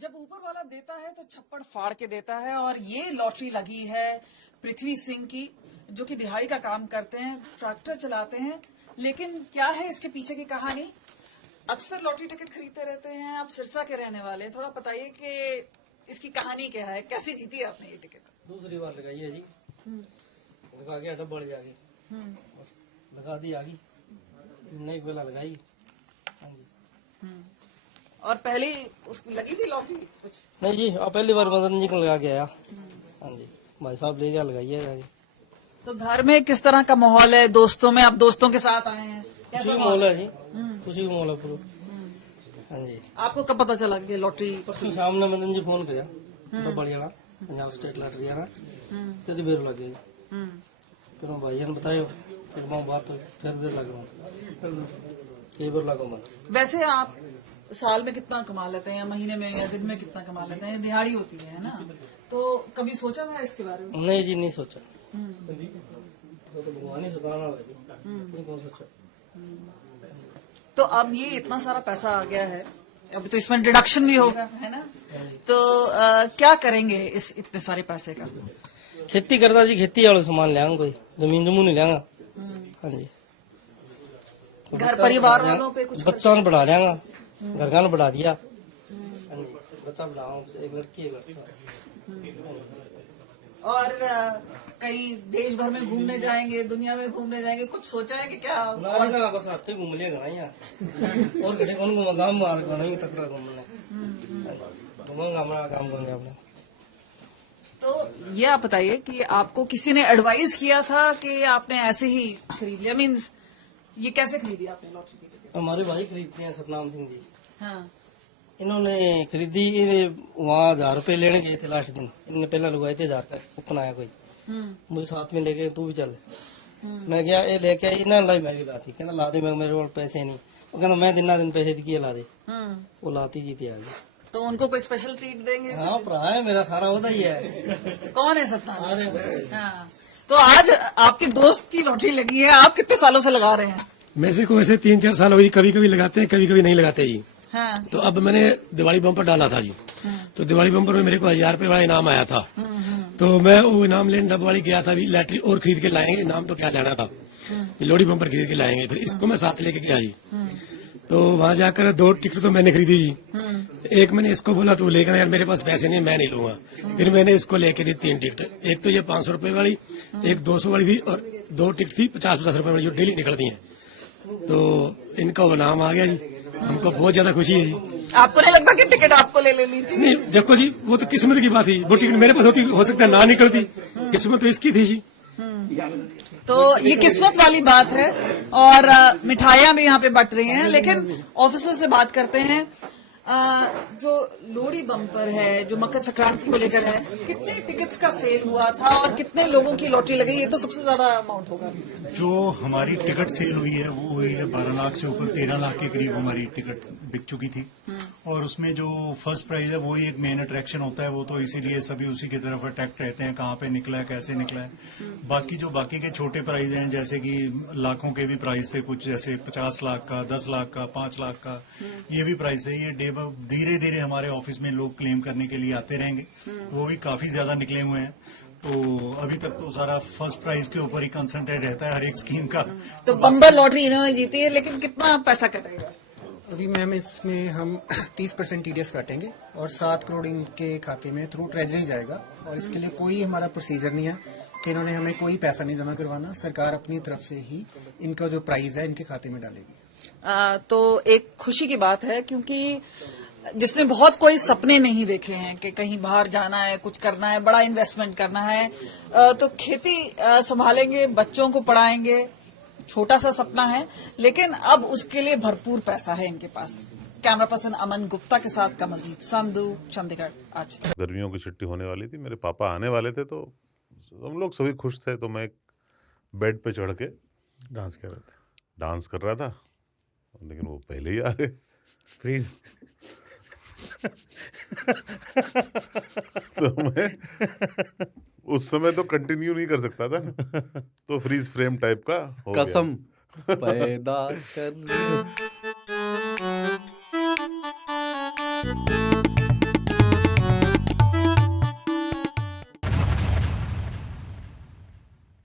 जब ऊपर वाला देता है तो छप्पड़ फाड़ के देता है। और ये लॉटरी लगी है पृथ्वी सिंह की, जो कि दिहाड़ी का काम करते हैं, ट्रैक्टर चलाते हैं। लेकिन क्या है इसके पीछे की कहानी? अक्सर लॉटरी टिकट खरीदते रहते हैं। आप सिरसा के रहने वाले हैं, थोड़ा बताइए कि इसकी कहानी क्या है, कैसे जीती आपने ये टिकट? दूसरी बार लगाई है जी। लगा गया डब्बड़ जाके लगा दी आगी, नहीं बेला लगाई। हाँ जी। और पहले उसकी लगी थी लॉटरी कुछ? नहीं जी, आप पहली बार मदन जी को लगा के आया। हाँ जी, भाई साहब ले गया, लगाई है जाके। तो घर में किस तरह का माहौल है? दोस्तों में, आप दोस्तों के साथ आए हैं, खुशी का माहौल है जी, खुशी का माहौल है पूरा। हाँ जी। आपको कब पता चला कि लॉटरी? परसों शाम ने मदन जी फोन किया, डब्बड़ वाला पंजाब स्टेट लॉटरी है ना, कभी बेर लग गई। फिर मैं भाई ने बताया, फिर मैं बात फिर बेर लगा, फिर कई बार लगा मैं। वैसे आप साल में कितना कमा लेते हैं, या महीने में या दिन में कितना कमा लेते हैं? दिहाड़ी होती है ना, तो कभी सोचा था इसके बारे में? नहीं जी, नहीं सोचा। तो भगवान ही बताना भाई, नहीं कौन सोचा। तो अब ये इतना सारा पैसा आ गया है, अब तो इसमें डिडक्शन भी होगा, है ना? तो क्या करेंगे इस इतने सारे पैसे का? खेती करता जी, खेती वाले सामान लियांगा, कोई जमीन जमून नहीं लियांगा। हाँ जी। घर परिवार वालों पे कुछ बच्चा ने बढ़ा लियांगा, घर का ने बढ़ा दिया। हाँ जी, बच्चा बढ़ाओ, एक लड़की एक लड़का। और कहीं देश भर में घूमने जाएंगे, दुनिया में घूमने जाएंगे, कुछ सोचा है कि क्या? ना बस हफ्ते घूम लिया घना यहाँ, और घटे कौन घूमा, गाँव मार घना ही तकड़ा घूमना, घूमांगा हमारा काम करेंगे अपना। तो ये आप बताइए कि आपको किसी ने एडवाइस किया था कि आपने ऐसे ही खरीद लिया? मीन्स ये कैसे खरीदी आपने लॉटरी टिकट? हमारे भाई खरीदते हैं, सतनाम सिंह जी। हाँ। इन्होंने खरीदी, वहाँ 1000 रुपए लेने गए थे लास्ट दिन। इन्होंने पहले लगवाए थे 1000 का कूपन आया कोई, मुझे साथ में लेके तू भी चल। मैं गया, ये लेके आई ना, लाई मैं भी लाती, कहना ला दे, मैं मेरे को पैसे नहीं। वो कहना मैं दिन पैसे दिए ला दे, वो लाती जीती आ गई। तो उनको कोई स्पेशल ट्रीट देंगे? हाँ, भरा है मेरा, सारा होता ही है। कौन है सतनाम? अरे हाँ। तो आज आपके दोस्त की लॉटरी लगी है, आप कितने सालों से लगा रहे हैं? मेरे को वैसे 3-4 साल हो गई, कभी कभी लगाते हैं, कभी कभी नहीं लगाते जी। हाँ। तो अब मैंने दिवाली बम्पर डाला था जी। तो दिवाली बम्पर में मेरे को 1000 रुपए वाला इनाम आया था। तो मैं वो इनाम लेने दिवाली गया था, लैटरी और खरीद के लाएंगे, इनाम तो क्या लेना था, लोहड़ी बम्पर खरीद के लाएंगे। फिर इसको मैं साथ लेके गया जी। तो वहां जाकर 2 टिकट तो मैंने खरीदी जी। एक मैंने इसको बोला तू लेकर यार मेरे पास पैसे नहीं, मैं नहीं लूंगा। फिर मैंने इसको लेके दी 3 टिकट। एक तो ये 500 रुपए वाली, एक 200 वाली थी, और 2 टिकट थी 50-50 रुपए वाली, जो डेली निकलती है। तो इनका वो नाम आ गया जी, हमको बहुत ज्यादा खुशी है जी। आपको नहीं लगता कि टिकट आपको ले लेनी चाहिए? नहीं, देखो जी, वो तो किस्मत की बात है। वो टिकट मेरे पास होती, हो सकता है ना निकलती, किस्मत तो इसकी थी जी। तो ये किस्मत वाली बात है। और मिठाइयां भी यहाँ पे बट रही हैं। लेकिन ऑफिसर से बात करते हैं। जो लोहड़ी बम्पर है, जो मकर संक्रांति को लेकर है, कितने टिकट्स का सेल हुआ था और कितने लोगों की लॉटरी लगी? ये तो सबसे ज्यादा अमाउंट होगा। जो हमारी टिकट सेल हुई है वो हुई है 12 लाख से ऊपर, 13 लाख के करीब हमारी टिकट बिक चुकी थी। और उसमें जो फर्स्ट प्राइज है वही एक मेन अट्रैक्शन होता है, वो तो इसीलिए सभी उसी की तरफ अट्रैक्ट रहते हैं, कहाँ पे निकला है, कैसे निकला है। बाकी जो बाकी के छोटे प्राइज हैं, जैसे कि लाखों के भी प्राइज थे कुछ, जैसे 50 लाख का, 10 लाख का, 5 लाख का, ये भी प्राइज थे। ये धीरे धीरे हमारे ऑफिस में लोग क्लेम करने के लिए आते रहेंगे, वो भी काफी ज्यादा निकले हुए हैं। तो अभी तक तो सारा फर्स्ट प्राइज के ऊपर ही कंसंट्रेट रहता है हर एक स्कीम का। तो बम्पर लॉटरी इन्होंने जीती है, लेकिन कितना पैसा कटेगा? अभी मैम इसमें हम 30% टीडीएस काटेंगे और 7 करोड़ इनके खाते में थ्रू ट्रेजरी जाएगा। और इसके लिए कोई हमारा प्रोसीजर नहीं है कि इन्होंने हमें कोई पैसा नहीं जमा करवाना, सरकार अपनी तरफ से ही इनका जो प्राइज है इनके खाते में डालेगी। तो एक खुशी की बात है, क्योंकि जिसने बहुत कोई सपने नहीं देखे हैं कि कहीं बाहर जाना है, कुछ करना है, बड़ा इन्वेस्टमेंट करना है, तो खेती संभालेंगे, बच्चों को पढ़ाएंगे, छोटा सा सपना है, लेकिन अब उसके लिए भरपूर पैसा है इनके पास। कैमरा पर्सन अमन गुप्ता के साथ कमलजीत संधू, चंडीगढ़ आज तक। गर्मियों की छुट्टी होने वाली थी, मेरे पापा आने वाले थे, तो हम लोग सभी खुश थे। तो मैं बेड पे चढ़ के डांस कर रहा था, लेकिन वो पहले ही आ गए। फ्रीज। तो मैं उस समय तो कंटिन्यू नहीं कर सकता था ना, तो फ्रीज फ्रेम टाइप का हो गया। कसम पैदा कर